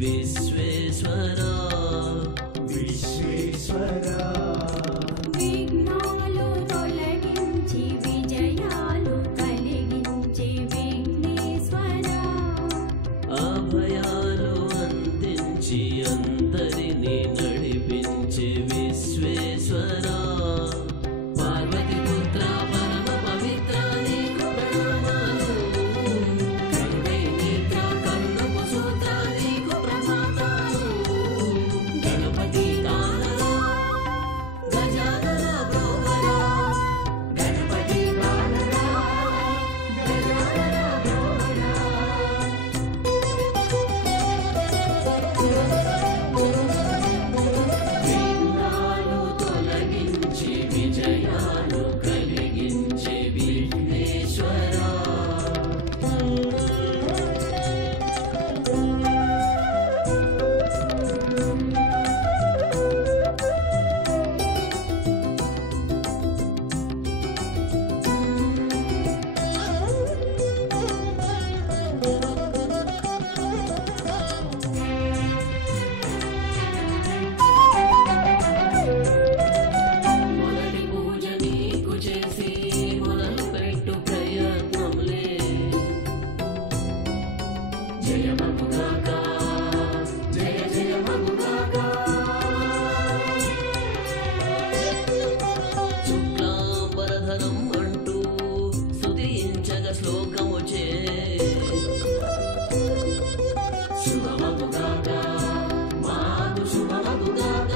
విశ్వేశ్వరా విశ్వేశ్వరా విఘ్నాలు తొలగించి విజయాలు కలిగించే విఘ్నేశ్వరా అభయాలు అందించి అందరినీ నడిపించే విశ్వేశ్వరా పార్వతి పుత్ర పరమ పవిత్ర నీకు ప్రణామాలు కరుణై నేత్ర కరుణపు సూత్ర నీకు ప్రమాదాలు గణపతి కానరా గజానన గోవరా గణపతి కానరా గజానన గోవరా విఘ్నాలు తొలగించి విజయాలు కలిగించే విఘ్నేశ్వరా మొదటి పూజ నీకు చేసి మొదలు పెట్టు ప్రయత్నంలే జయమగుగాక జయ జయమగుగాక శుక్లాంబరధరం అంటూ స్తుతించగ శ్లోకము చే శుభమగుగాక మాకు శుభమగుగాక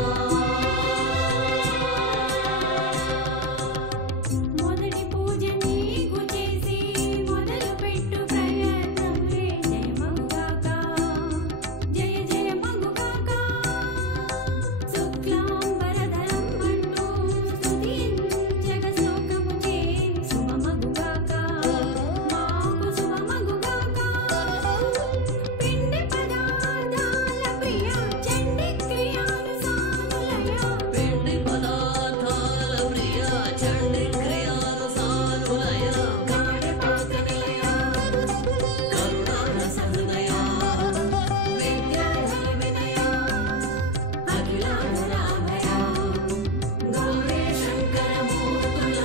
మొదటి పూజ నీకు చేసి మొదలు పెట్టు ప్రయత్నంలే జయమగుగాక జయ జయమగుగాక శుక్లాంబరధరం అంటూ స్తుతించగ శ్లోకము చే శుభమగుగాక మాకు శుభమగుగాక పిండి పదార్థాల ప్రియ చండి క్రియానుసారులయ పిండి పదార్థాల ప్రియ చండి క్రియానుసారులయ కాణిపాక నిలయ కరుణారస హృదయ విద్యాధర వినయ అఖిలాండరాభయ గౌరీ శంకర మూర్తుల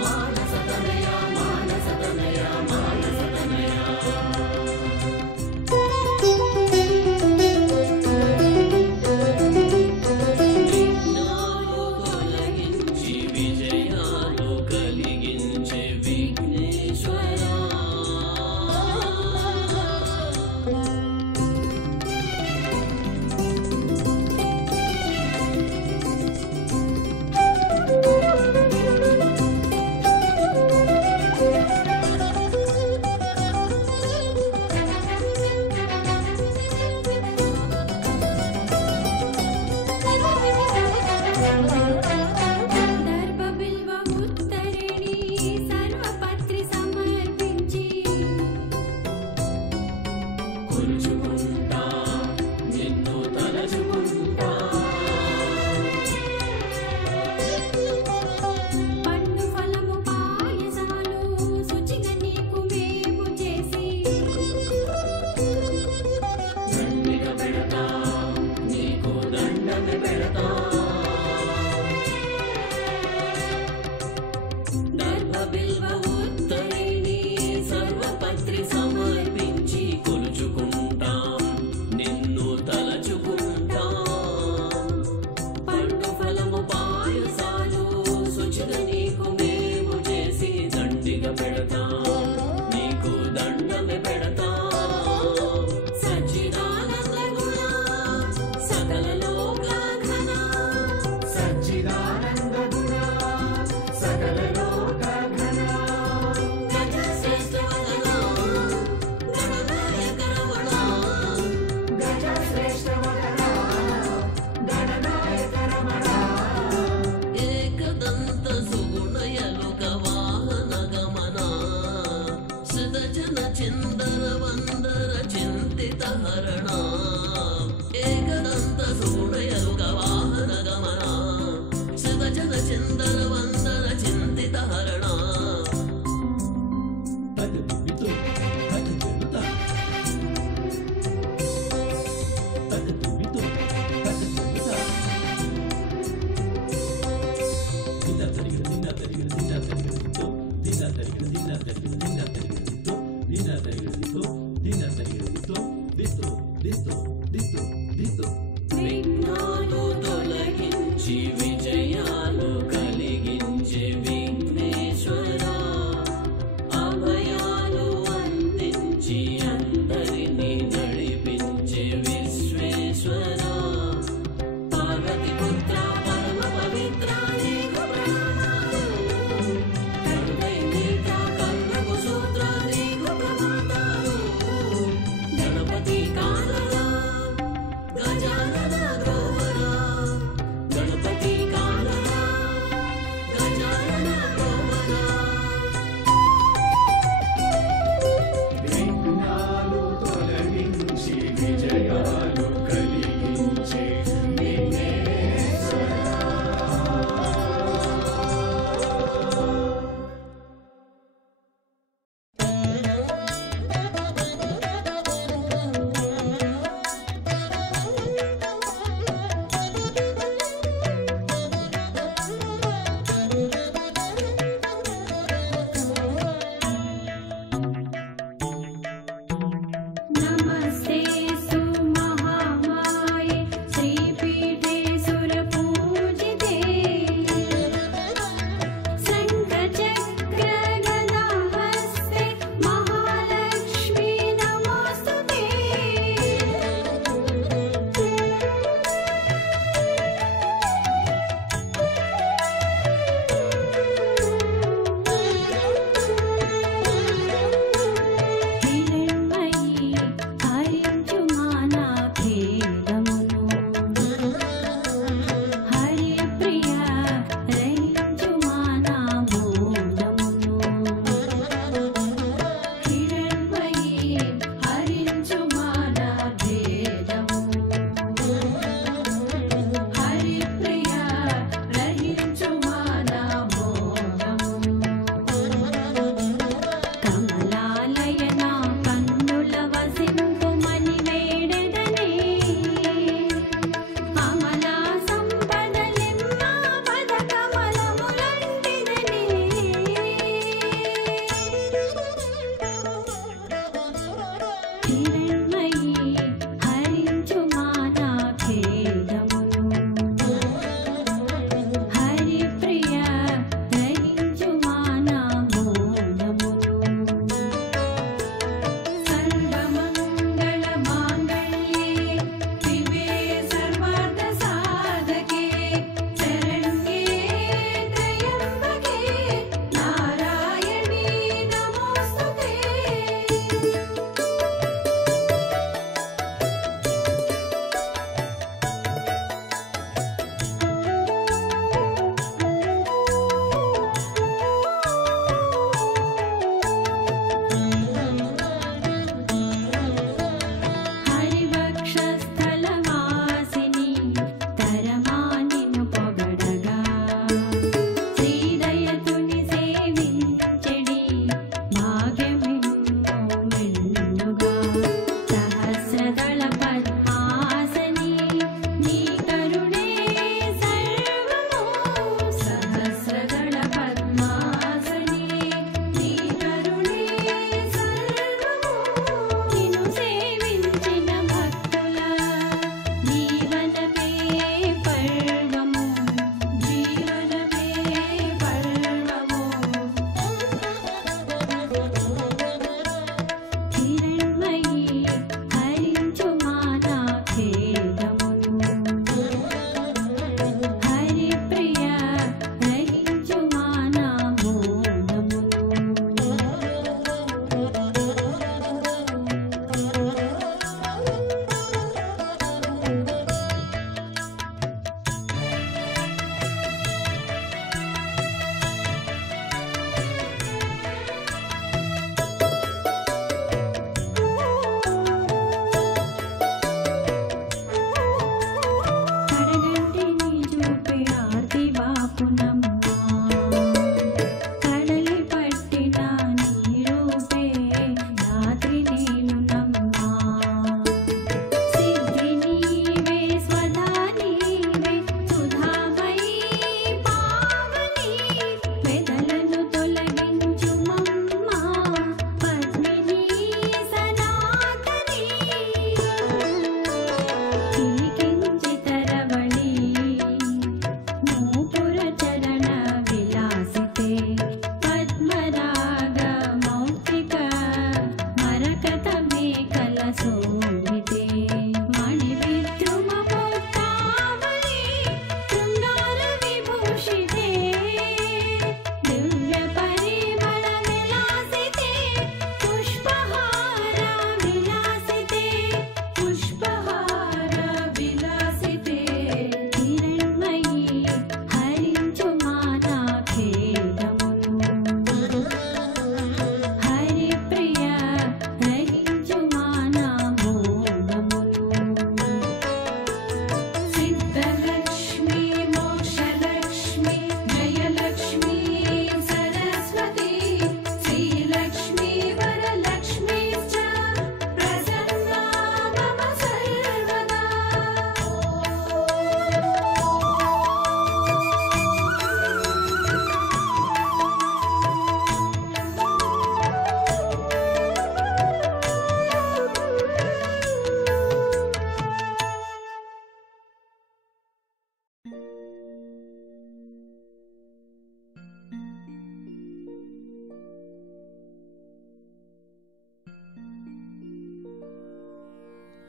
మానస తనయ మానస తనయ మానస తనయ విఘ్నాలు తొలగించి విజయాలు కలిగించే విఘ్నేశ్వరా దర్భబిల్వ ఉత్తరిణి సర్వపత్రి సమర్పించి కొలుచుకుంటా నిన్ను తలచుకుంటా పండు ఫలము పాయసాలు శుచిగా నీకు మేము చేసి దండిగ పెడతా నీకు దండమి పెడతా దర్భబిల్వ ఉత్తరిణి సర్వపత్రి సమర్పించి కొలుచుకుంటాం నిన్ను తలచుకుంటాం పండు ఫలము పాయసాలు శుచిగా నీకు మేము చేసి దండిగ పెడతాం నీకు దండమి పెడతాం సచ్చిదానంద గుణ సకల లోక ఘన సచ్చిదానంద గుణ సకల లోక ఘన గజ శ్రేష్ఠ వదన గణనాయక రమణ గజ శ్రేష్ఠ వదన గణనాయక రమణ ఏకదంత సుగుణయలుక వాహన గమన సృజన చిందర వందర చింతిత హరణ ఏకదంత సుగుణయలుక వాహన గమన సృజన చిందర వందర చింతిత హరణ విఘ్నాలు తొలగించి విజయాలు కలిగించే విఘ్నేశ్వరా, అభయాలు అందించి అందరినీ నడిపించే విశ్వేశ్వరా, పార్వతి పుత్ర పరమ పవిత్ర నీకు ప్రణామాలు, కరుణై నేత్ర కర్ణకు సూత్ర నీకు ప్రమాదాలు.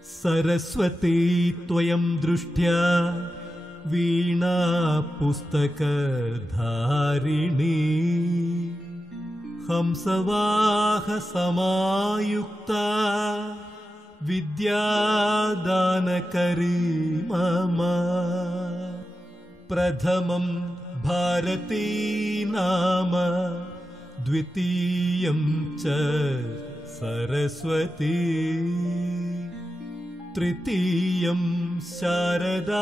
सरस्वती त्वयं दृष्ट्या वीणा पुस्तकधारिणी हंसवाहसमायुक्ता विद्यादानकरी मम प्रथमं भारती नाम द्वितीयं च सरस्वती तृतीयं शारदा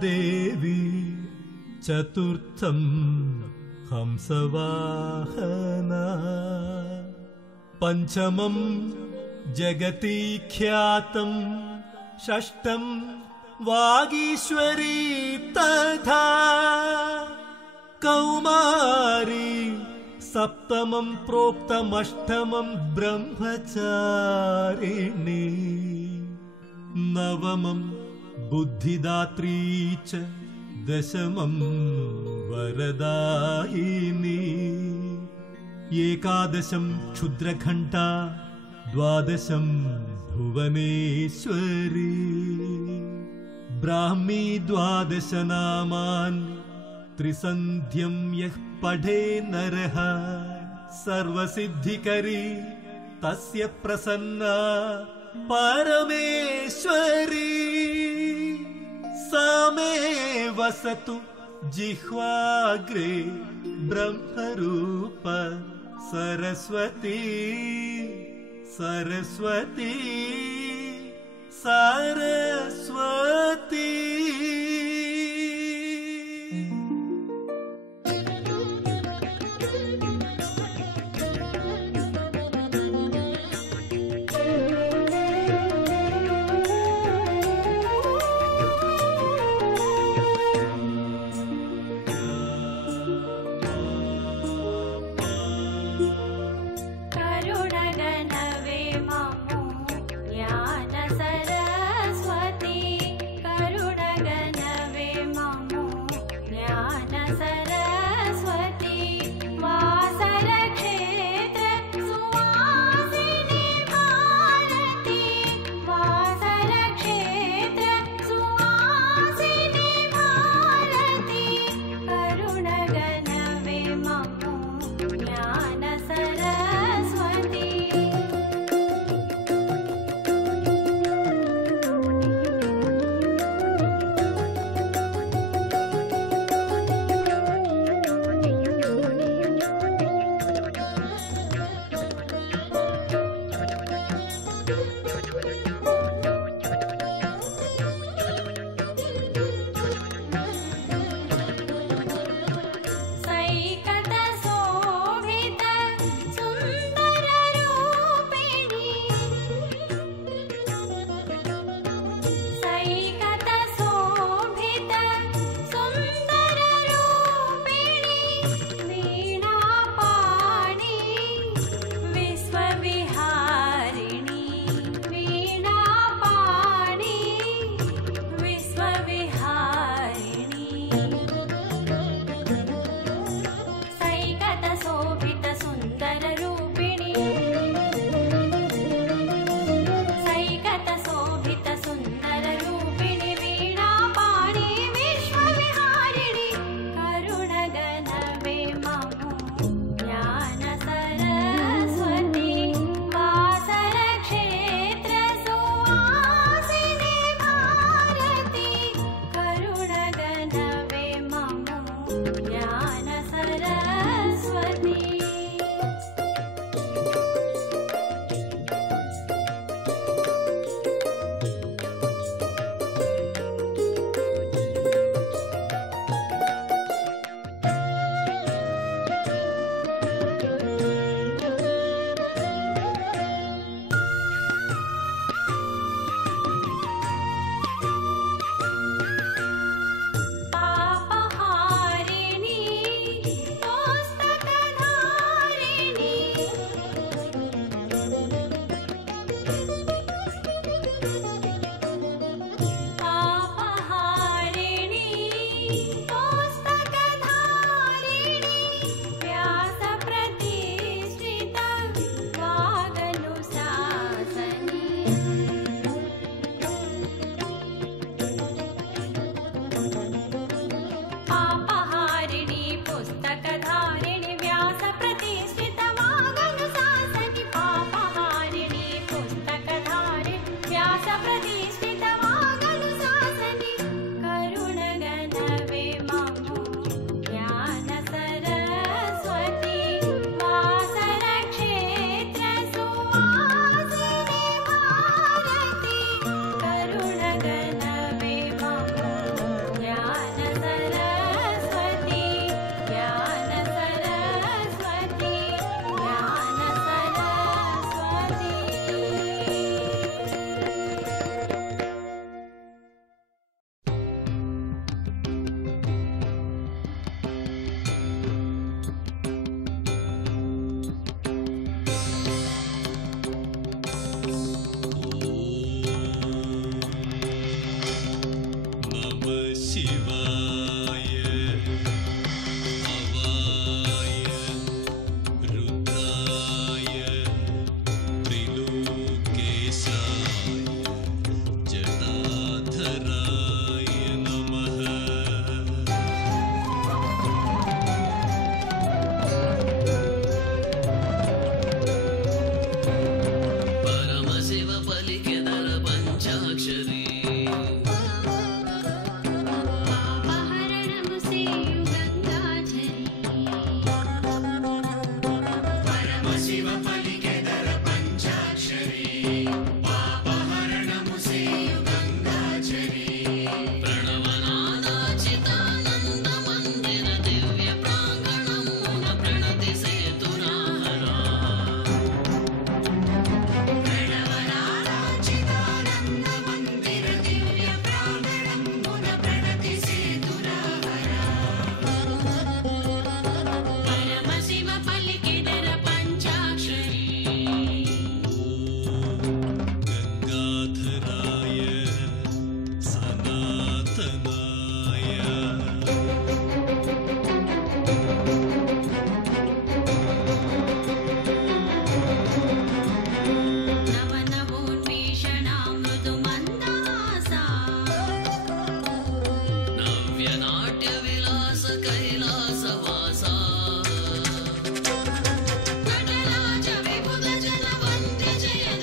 देवी चतुर्थं हंसवाहना पंचमं जगति ख्यातं षष्ठं वागीश्वरी तथा कौमारी सप्तमं प्रोक्तमष्टमं ब्रह्मचारिणी नवमं बुद्धिदात्री च दशमं वरदायिनी एकादशं क्षुद्रघण्टा द्वादशं भुवनेश्वरी ब्राह्मी द्वादश नामानि त्रिसन्ध्यं यः पठे नरः सर्वसिद्धिकरी तस्य प्रसन्ना परमेश्वरी सा मे वसतु जिह्वाग्रे ब्रह्मरूप सरस्वती सरस्वती सरस्वती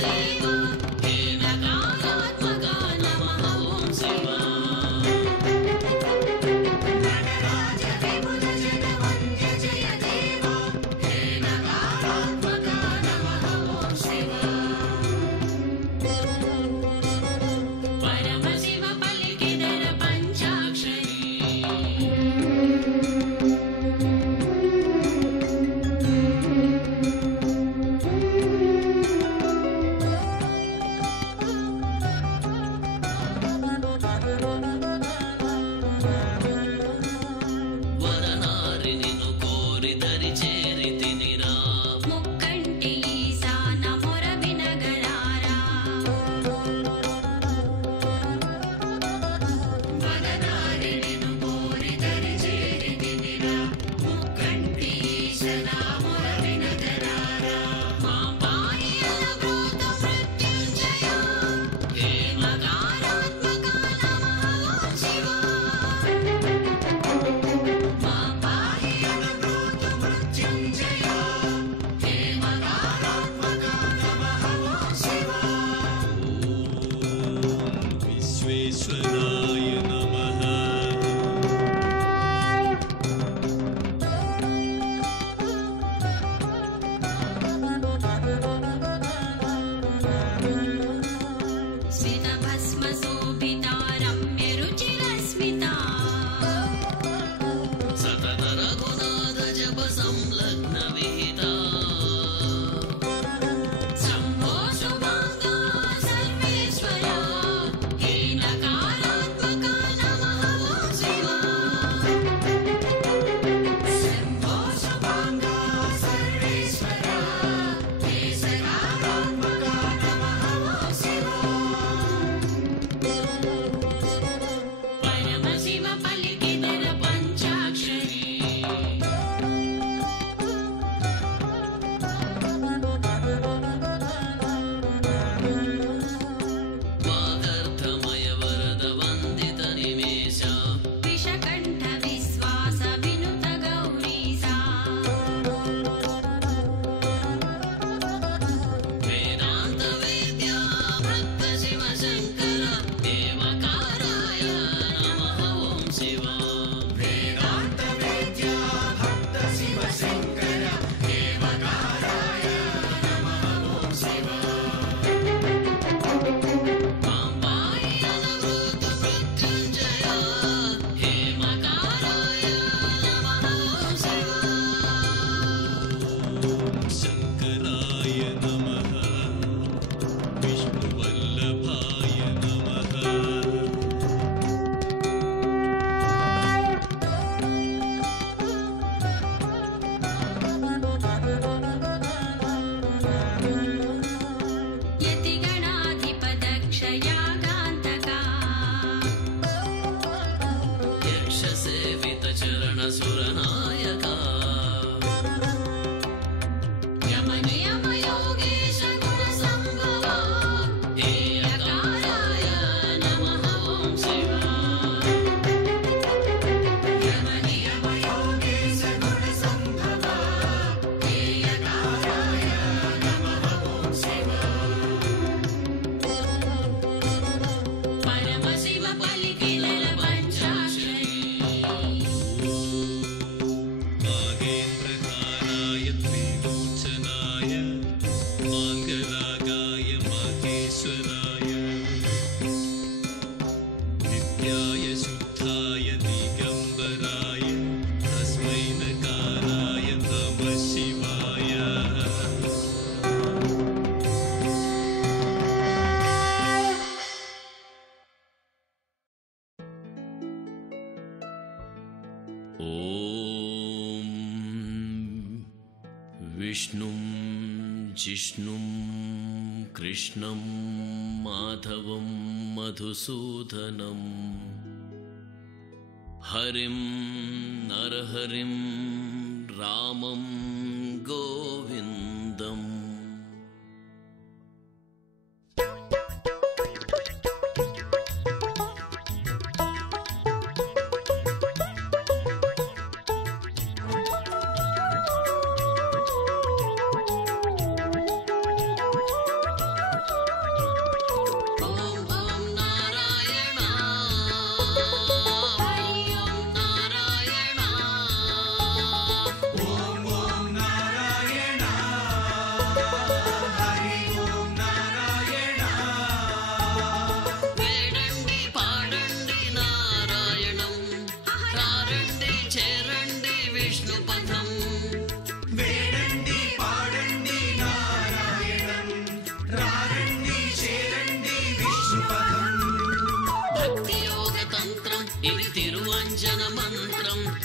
देवा हे नकारात्मका नमः ॐ शिवा नटराज विपुल जन वन्द्य जय देवा हे नकारात्मका नमः ॐ शिवा परमशिव पलिकिदर पञ्चाक्षरी వరనారి నిన్ను కోరి దరి చేరి తినిరా ముక్కంటి ఈశాన మొర వినగరారా వదనారి నిన్ను కోరి దరి చేరి తినిరా ముక్కంటి ఈశనా మొర వినగరారా మా పాయల వ్రత మృత్యుంజయ హే మకారాత్మక నమః ఓం శివ మా పాహియన ప్రోత మృత్యుంజయ హే మకారాత్మక నమః ఓం శివ विश्वेश्वराय नमः స్మితభస్మ శోభితా రమ్య రుచిరస్మితా సతత రఘునాథ జప సంలగ్న విహిత శంభో శుభాంగా సర్వేశ్వర హే నకారాత్మక నమః ఓం శివ శంభో శుభాంగా సర్వేశ్వర హే సకారాత్మక నమః ఓం శివ పరమశివ పలికిదర పంచాక్షరీ వాగర్థమయ వరద వందిత నిమేష విషకంఠ విశ్వాస వినుత గౌరీసా వేదాంత వేద్య భక్త శివ శంకర దేవకారాయ నమః ఓం శివ వేదాంత వేద్య భక్త శివ శంకర దేవకారాయ నమః ఓం శివ పాంపాయన వృత మృత్యుంజయ హే మకారాయ నమః ఓం శివ शङ्कराय नमः विष्णुवल्लभाय नमः యతిగణాధిపదక్షయాగాంతకా యక్ష సేవిత చరణ సురనాయక యమ నియమ యోగేశ గుణ సంభవ హే అకారాయ నమః ఓం శివ యమ నియమ యోగేశ గుణ సంభవ హే యకారాయ నమః ఓం శివ పరమశివ పలికిదర పంచాక్షరీ नागेन्द्रहाराय त्रिलोचनाय माङ्गलागाय माहेश्वराय नित्याय शुद्धाय दिगम्बराय तस्मै नकाराय नमः शिवाय ॐ विष्णुं जिष्णुं कृष्णं माधवं मधुसूदनं हरिं नरहरिं रामं गोविन्दम्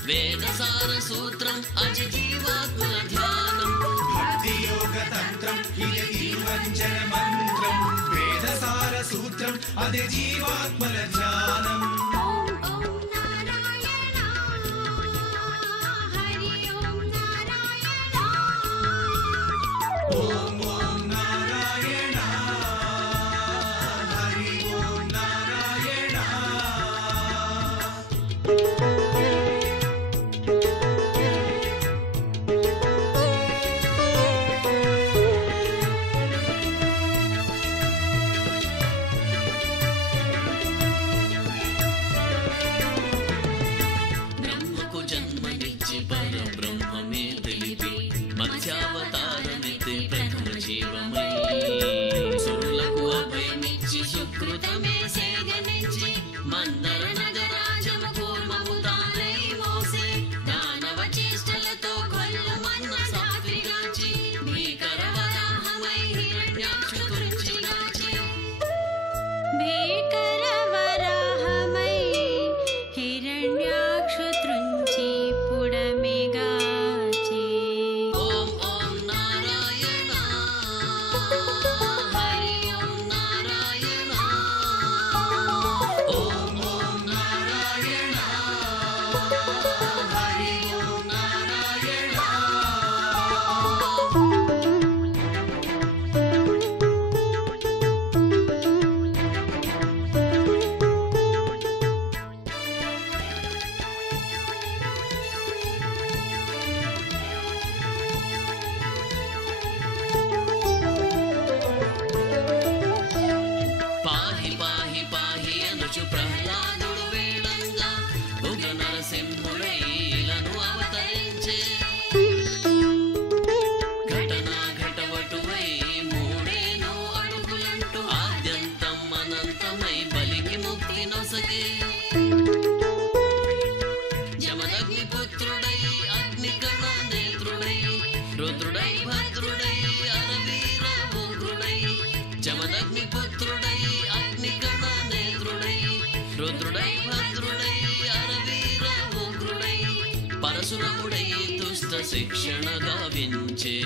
వేదసార సూత్రం అజి జీవాత్మల ధ్యానం భక్తి యోగ తంత్రం ఇది తిరువంచన మంత్రం వేదసార సూత్రం అదే జీవాత్మల ధ్యానం ఓం ఓం నారాయణ హరి ఓం నారాయణ ఓం ఓం బ్రహ్మకు జన్మనిచ్చి పరబ్రహ్మమే తెలిపి మత్స్యావతారమెత్తి ప్రథమ జీవమై సురులకు అభయమిచ్చి సుకృతమే సేగనించి మందర నగరాజము కూర్మము తానై మోసే దానవ చేష్టలతో కొల్లు మన్న సాత్విగాచి భీకర వరాహమై హిరణ్యాక్షు తుర్చిగాచి భీకర వరాహమై హిరణ్యాక్షు త్రుంచి పుడమిగాచి ఓం ఓం నారాయణ హరి ఓం నారాయణ ఓం ఓం నారాయణ హరి ఓం నారాయణ పాహి పాహి పాహి అనుచు ప్రహ్లాదుడు వేడంగా ఉగ్ర నరసింహుడై ఇలను అవతరించే ఘటనా ఘటవటువై మూడేను అడుగులంటూ ఆద్యంతం అనంతమై బలికి ముక్తి నొసగే జమదగ్ని పుత్రుడై అగ్నికణ నేత్రుడై రుద్రుడై భద్రుడై అరవీర ఉగ్రుడై జమదగ్ని పుత్రుడై అగ్నికణ నేత్రుడై రుద్రుడై భద్రుడై అరవీర ఉగ్రుడై పరశురముడై దుష్ట శిక్షణ గావించే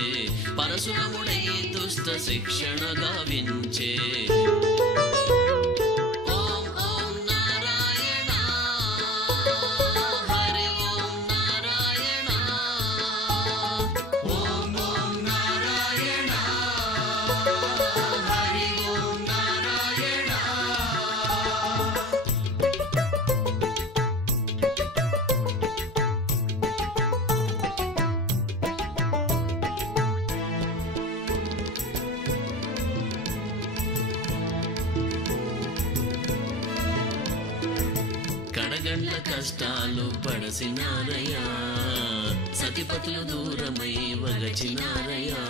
పరశురముడై దుష్ట శిక్షణ గావించే ఓం ఓం నారాయణ హరి ఓం నారాయణ ఓం ఓం నారాయణ హరి ఓం నారాయణ కడగండ్ల కష్టాలు పడసినారయ్యా సతిపతులు దూరమై వగచినారయ్యా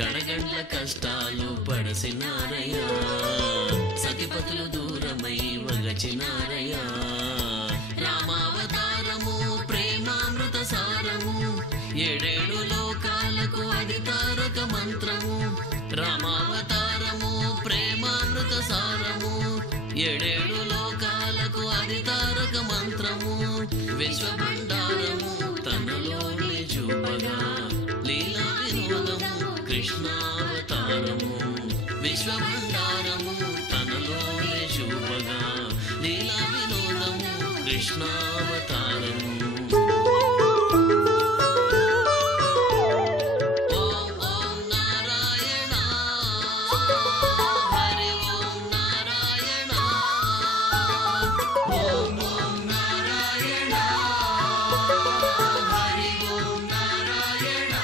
కడగండ్ల కష్టాలు పడసినారయ్యా సతిపతులు దూరమై వగచినారయ్యా రామావతారము ప్రేమామృత సారము ఏడేడు లోకాలకు అది తారక మంత్రము రామావతారము ప్రేమామృత సారము ఏడేడు లోకాలకు అది తారక మంత్రము విశ్వభండారము తనలోనే చూపగా లీలా వినోదము కృష్ణావతారము విశ్వభండారము తనలోనే చూపగా లీలా వినోదము కృష్ణావతారము ఓం ఓం నారాయణ హరి ఓం నారాయణ ఓం ఓం నారాయణ హరి ఓం నారాయణ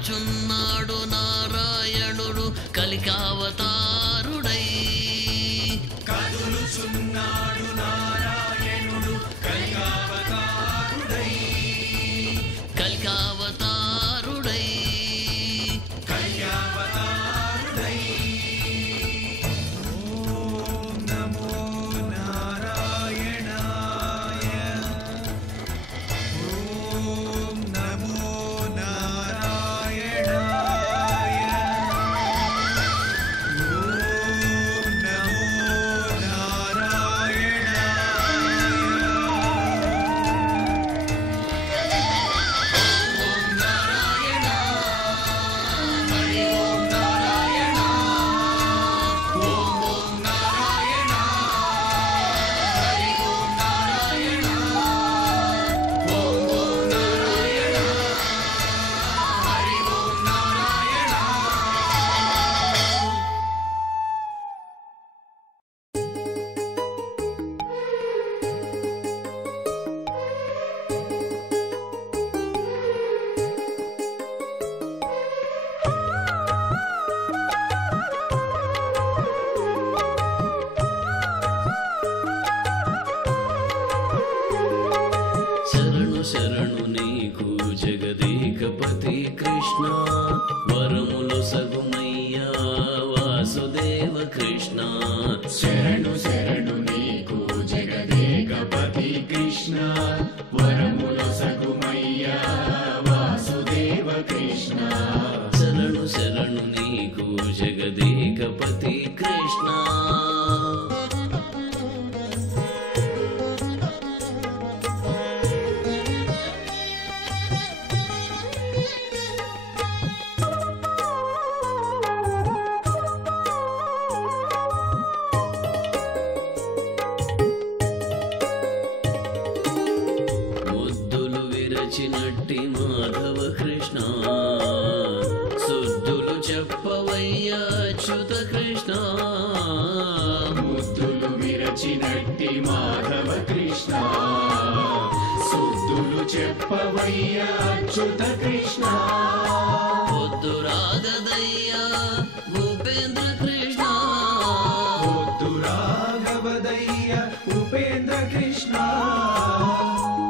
కదులుచున్నాడు నారాయణుడు కలికావతారుడై. కదులుచున్నాడు నారాయణుడు కలికావతారుడై. కలికావతారుడై. కలికావతారుడై. ఓం నమో నారాయణాయ. ఓం నమో నారాయణాయ. ఓం నమో శరణు శరణు నీకు జగదేకపతి కృష్ణ వరములు సగుమయ్యా వాసుదేవ కృష్ణ. శరణు శరణు నీకు జగదేకపతి కృష్ణ వరముల సగుమయ్యా వాసుదేవ కృష్ణ. శరణు శరణు నీకు జగదేకపతి కృష్ణ. ముద్దులు విరచినట్టి మాధవ కృష్ణ శుద్ధులు చెప్పవయ్యా అచ్యుత కృష్ణ. ముద్దులు విరచినట్టి మాధవ కృష్ణ శుద్ధులు చెప్పవయ్యా అచ్యుత కృష్ణ. పొద్దు రాగదయ్యా భూపేంద్ర కృష్ణ. పొద్దు రాఘవదయ్య ఉపేంద్ర కృష్ణ.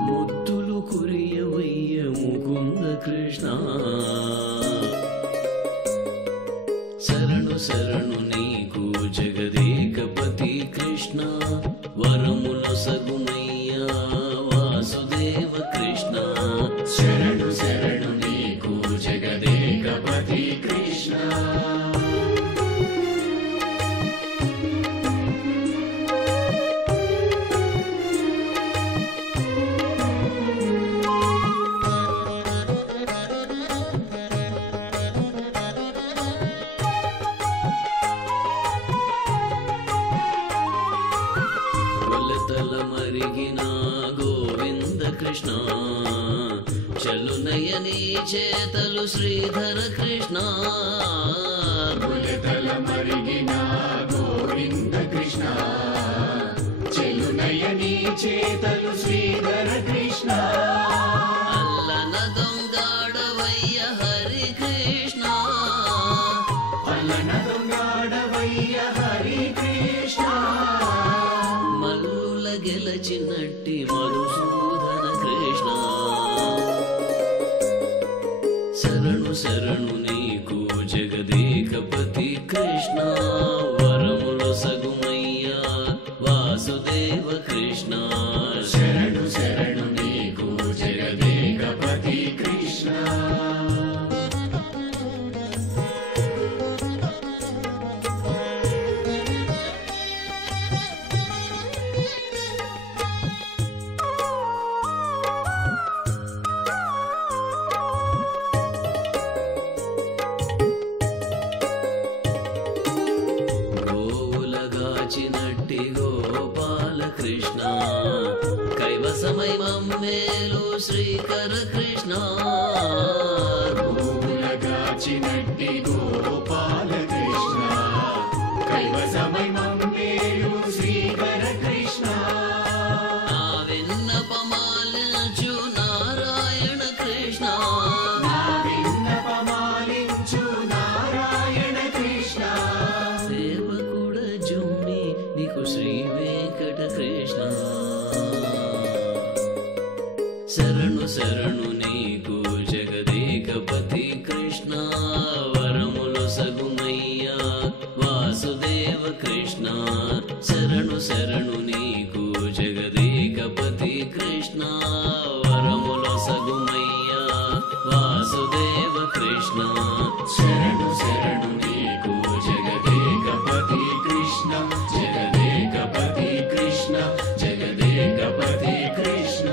ముద్దులు కురియవయ్య ముకుంద కృష్ణ. శరణు శరణు నీకు జగదేకపతి కృష్ణ వరములు సగుమయ్యా వాసుదేవ కృష్ణ. శరణు శరణు నీకు జగదేకపతి కృష్ణ. కొలతల మరిగిన గోవింద కృష్ణ చలునయని చేతలు శ్రీధర కృష్ణ. పులతల మరిగిన గోవింద కృష్ణ చెలునయని చేతలు శ్రీధర కృష్ణ. అల్లన దొంగాడవయ్య హరి కృష్ణ. అల్లన దొంగాడవయ్య హరి కృష్ణ. మల్లుల గెలచినట్టి మధుసూదన కృష్ణ. శరణు శరణు నీకు జగదేకపతి కృష్ణ వరములు సగుమయ్యా వాసుదేవ కృష్ణ. శరణు శరణు నీకు జగదేకపతి కృష్ణ. గోవులగాచినట్టి గోపాల కృష్ణ కైవసమై మమ్మేలు శ్రీకర కృష్ణ. గోవులగాచినట్టి గోపాల కృష్ణ కైవసమై మమ్మేలు శ్రీకర కృష్ణ. ఆ విన్నపమాలచు నారాయణ కృష్ణ. నా విన్నపమా కృష్ణ శరణు శరణు నీకు జగదేకపతి కృష్ణ జగదేకపతి కృష్ణ జగదేకపతి కృష్ణ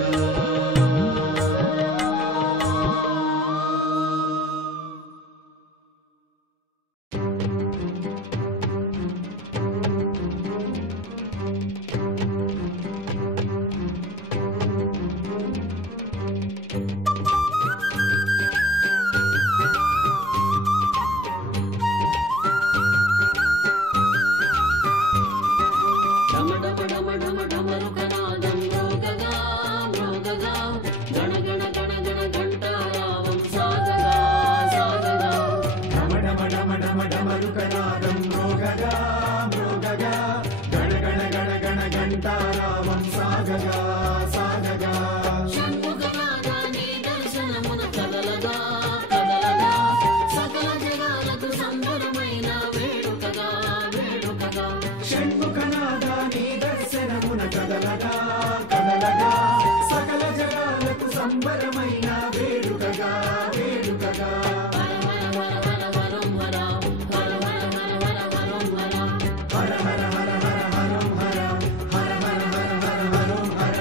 డమరుకనాదం మ్రోగగా మ్రోగగా గణ గణ గణ గణ ఘంటారావం సాగగా సాగగా షణ్ముఖనాదాని దర్శనమున కదలగా కదలగా సకల జగాలకు సంబరమైన వేడుకగా వేడుకగా షణ్ముఖనాదాని దర్శనమున కదలగా కదలగా సకల జగాలకు సంబరమైన వేడుకగా వేడుకగా హర హర హర హర హరం హర హర హర హర హర హరం హర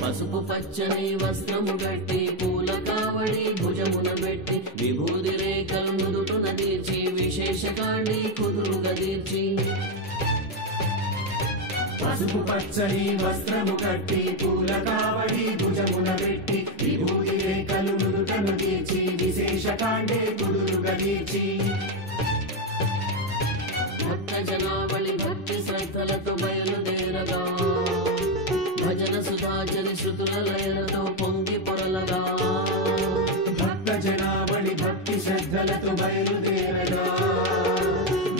పసుపు పచ్చని వస్త్రము గట్టి పూల కావడి భుజమున పెట్టి విభూది రేఖలు నుదుటున తీర్చి విశేషకాండి కుదురుగా తీర్చి పసుపు పచ్చని వస్త్రము కట్టి పూల కావడి భుజమున పెట్టి విభూతి రేఖలు నుదుటను తీర్చి విశేష కాండే కుదురుగా తీర్చి భక్త జనావళి భక్తి శ్రద్ధలతో బయలుదేరగా భజన సుధాచరి శృతుల లయలతో పొంగి పొరలగా భక్త జనావళి భక్తి శ్రద్ధలతో బయలుదేరగా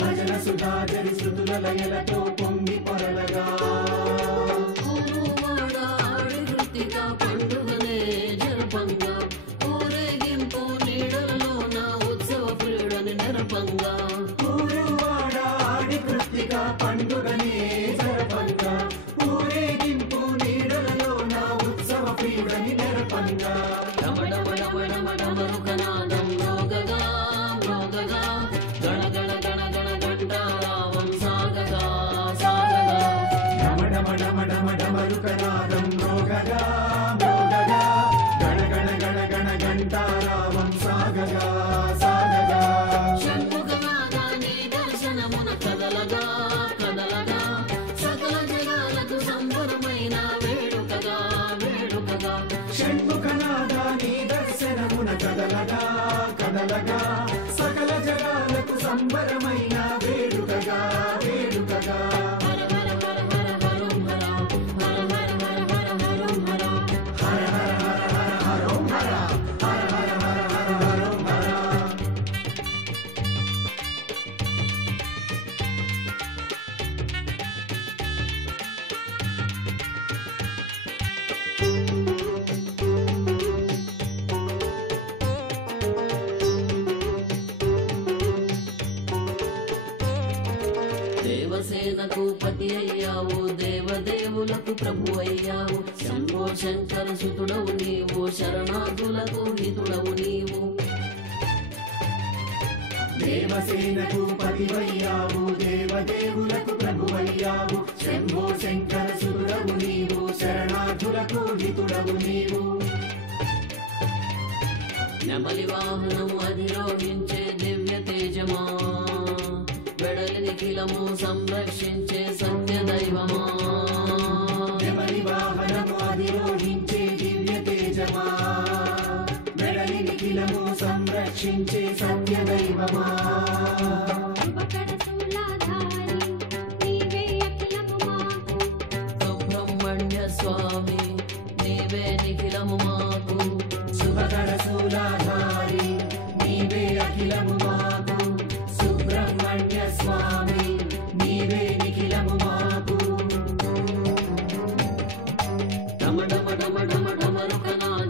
భజన సుధాచరి శృతుల లయలతో పొంగి పొరలగా ఊరువాడ ఆడి వృత్తిగా పండుగనే జరపంగా ఊరేగింపు నీడలలోన ఉత్సవ క్రీడని నెరపంగా ఊరువాడ ఆడి కృత్తిక పండుగనే జరపంగా ఊరేగింపు నీడలలో నా ఉత్సవ క్రీడని నెరపంగా డమరుకనాదం మ్రోగగా మ్రోగగా గణ గణ గణ గణ ఘంటారావం సాగగా సాగగా డమరుకనాదం మ్రోగగా మ్రోగగా గణ గణ గణ గణ ఘంటారావం సాగగా సాగగా షణ్ముఖనాదాని దర్శనమున కదలగా కదలగా సకల జగాలకు సంబరమైన వేడుకగా వేడుకగా షణ్ముఖనాదాని దర్శనమున కదలగా కదలగా సకల జగాలకు సంబరమైన వేడుకగా వేడుకగా హర హర హర హర హరం హర హర హర హర హర హరం హర హర హర హర హర హరం హర హర హర హర హర హరం హర దేవసేనకు పతి అయ్యావు దేవదేవులకు ప్రభు అయ్యావు శంభో శంకర సుతుడవు నీవు శరణార్థులకు హితుడవు నీవు దేవసేనకు పతివయ్యావు దేవదేవులకు ప్రభువయ్యావు శంభో శంకర సురుడవు నీవు శరణార్థులకు హితుడవు నీవు నెమలి వాహనము అధిరోహించే దివ్య తేజమా వెడలి నిఖిలము సంరక్షించే సత్య దైవమా నెమలి వాహనము అధిరోహించే దివ్య తేజమా మెడలి నిఖిలము సంరక్షించే సత్య దైవమా సుబ్రహ్మణ్య స్వామి నీవే నిఖిలము మాకు శుభకర శూలాధారి నీవే అఖిలము మాకు సుబ్రహ్మణ్య స్వామి నీవే నిఖిలము మాకు డమ డమ డమ డమ డమరుకనాదం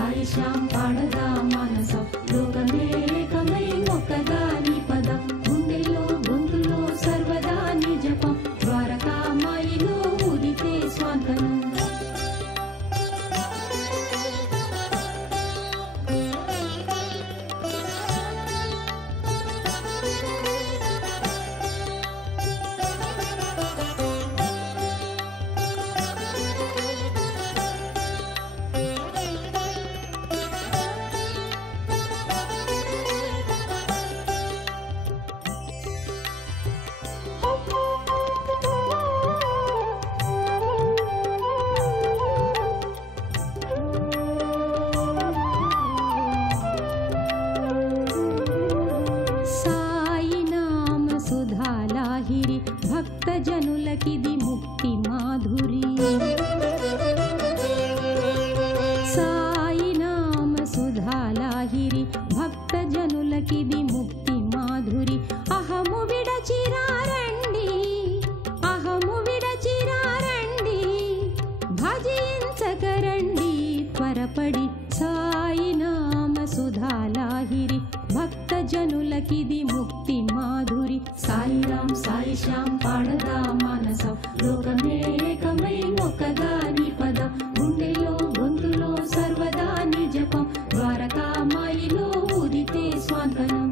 సాయి శ్యాం పాడగా మానసం లోకమే ఏకమై ఒక్కదాని పదం గుండెల్లో గొంతులో సర్వదా నీ జపం ద్వారకామాయిలో ఉదితే స్వాంతనం భక్త జనులకిది ముక్తి మాధురి సాయి నామ సుధాలాహిరి భక్త జనులకిది ముక్తి మాధురి అహము విడచిరారండి అహము విడచిరారండి భజించకరండి త్వరపడి సాయి నామ సుధాలాహిరి భక్త జనులకిది ముక్తి మాధురి సాయిరాం సాయి శ్యాం పాడగా మానసం లోకమే ఏకమై ఒక్కదాని పదం గుండెలో గొంతులో సర్వదా నీ జపం ద్వారకామాయిలో ఉదితే స్వాంతనం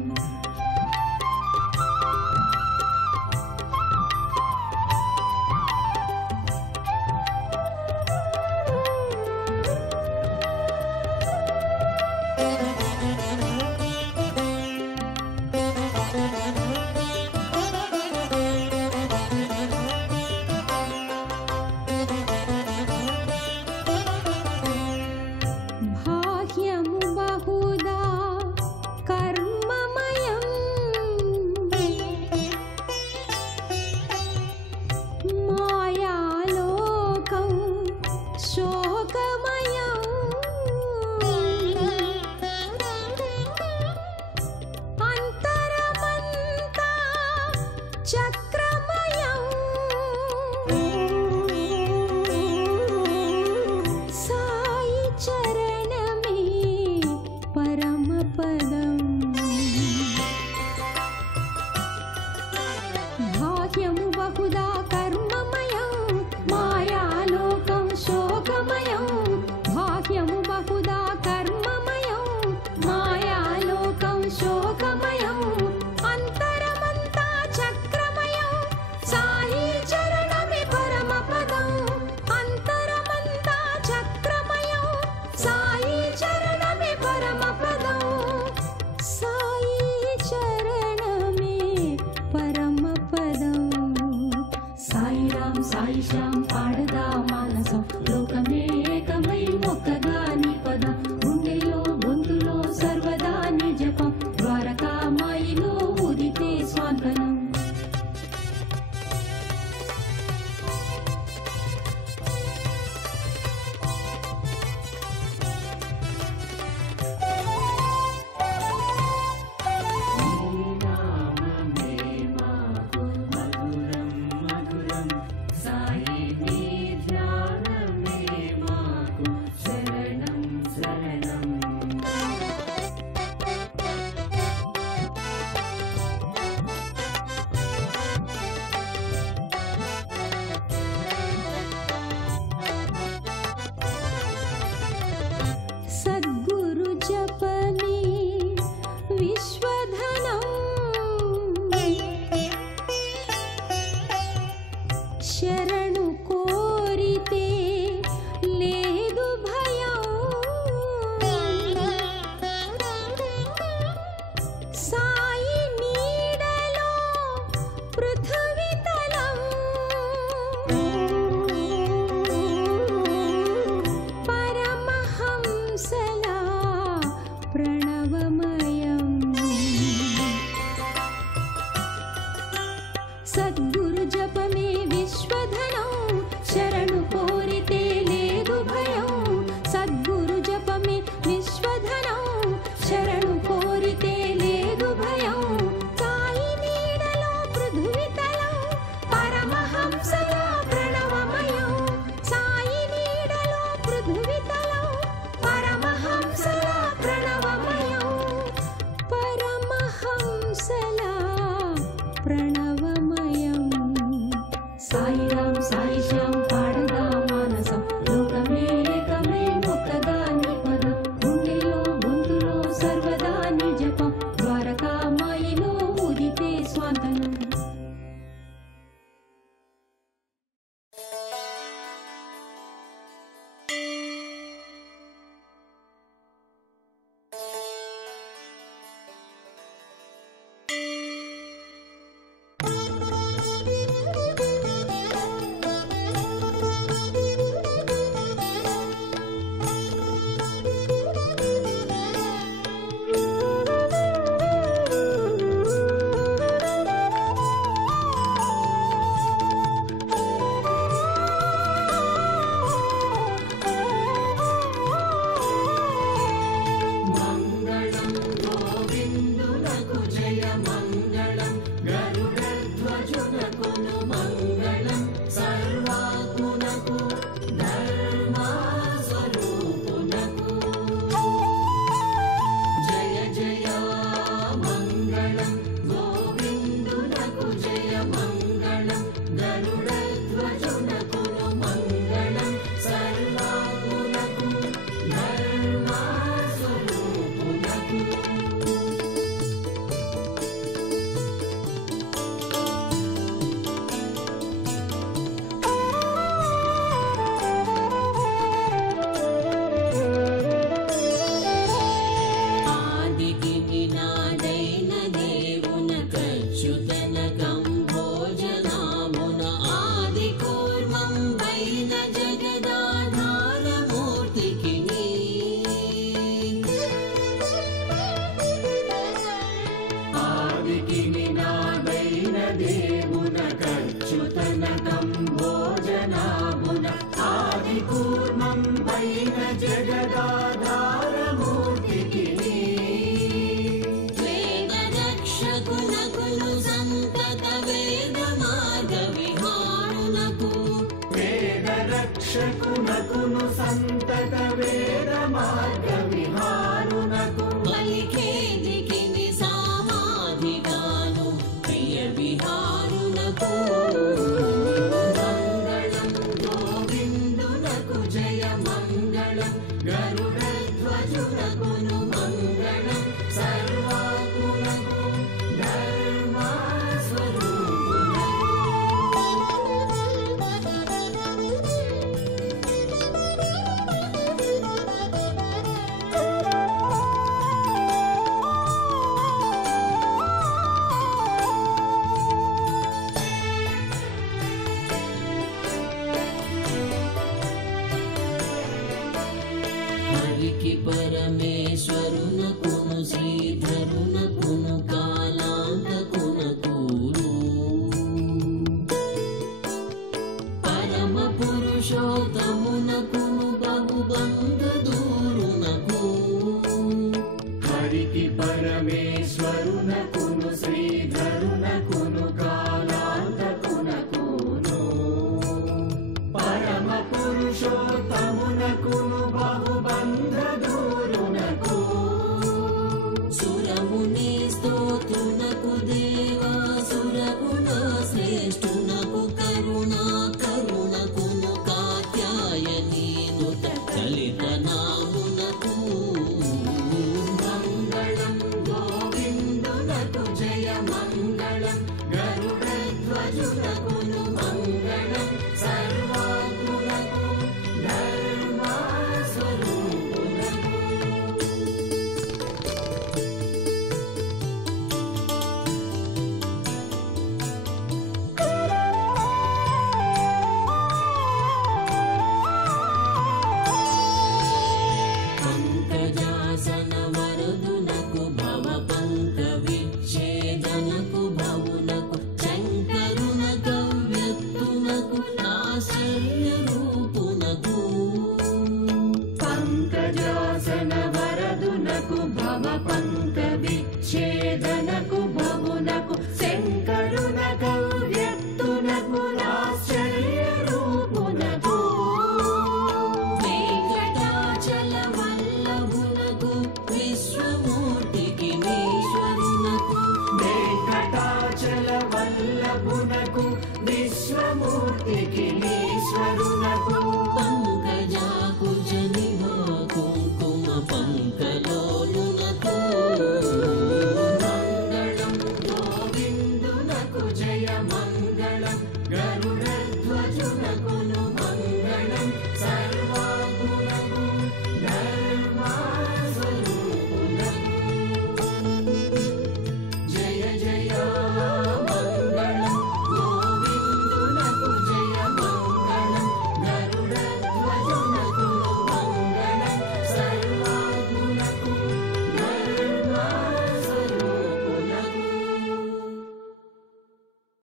రక్షకునకును సంతత వేద మార్గ విహారునకు పలిఖేదికిని సామాధిగాను ప్రియ విహారునకు మంగళం గోవిందునకు జయ మంగళం గరుడధ్వజునకును మంగళం సర్వాత్మునకు హరికి పరమేశ్వరునకును శ్రీధరునకును కాలాంతకునకును పరమ పురుషోత్తమునకును బహుబంధ దూరునకు హరికి పరమేశ్వరునకును శ్రీధరునకును కాలాంతకునకును పరమ పురుషోత్తమునకును బహుబంధ దూరునకు సురముని స్తోత్రునకు దేవాసురగుణ శ్రేష్ఠునకు కరుణా కరుణకును కాత్యాయనీనుత కలిత నామునకు మంగళం గోవిందునకు జయ మంగళం గరుడధ్వజునకును మంగళం సర్వాత్మునకు ధర్మస్వరూపునకు పంకజాసన వరదునకు భవ పంక విచ్ఛేదనకు భవునకు శంకరున కవ్యక్తునకు ఆశ్చర్య రూపునకు పంకజాసన వరదునకు భవ పంక విచ్ఛేదనకు భవునకు శంకరున కవ్యక్తునకు ఆశ్చర్య రూపునకు వెంకటాచల వల్లభునకు విశ్వమూర్తికి ఈశ్వరునకు వెంకటాచల వల్లభునకు విశ్వమూర్తికి ఈశ్వరునకు పంకజాకుజ నిభా కుంకుమ పంకలో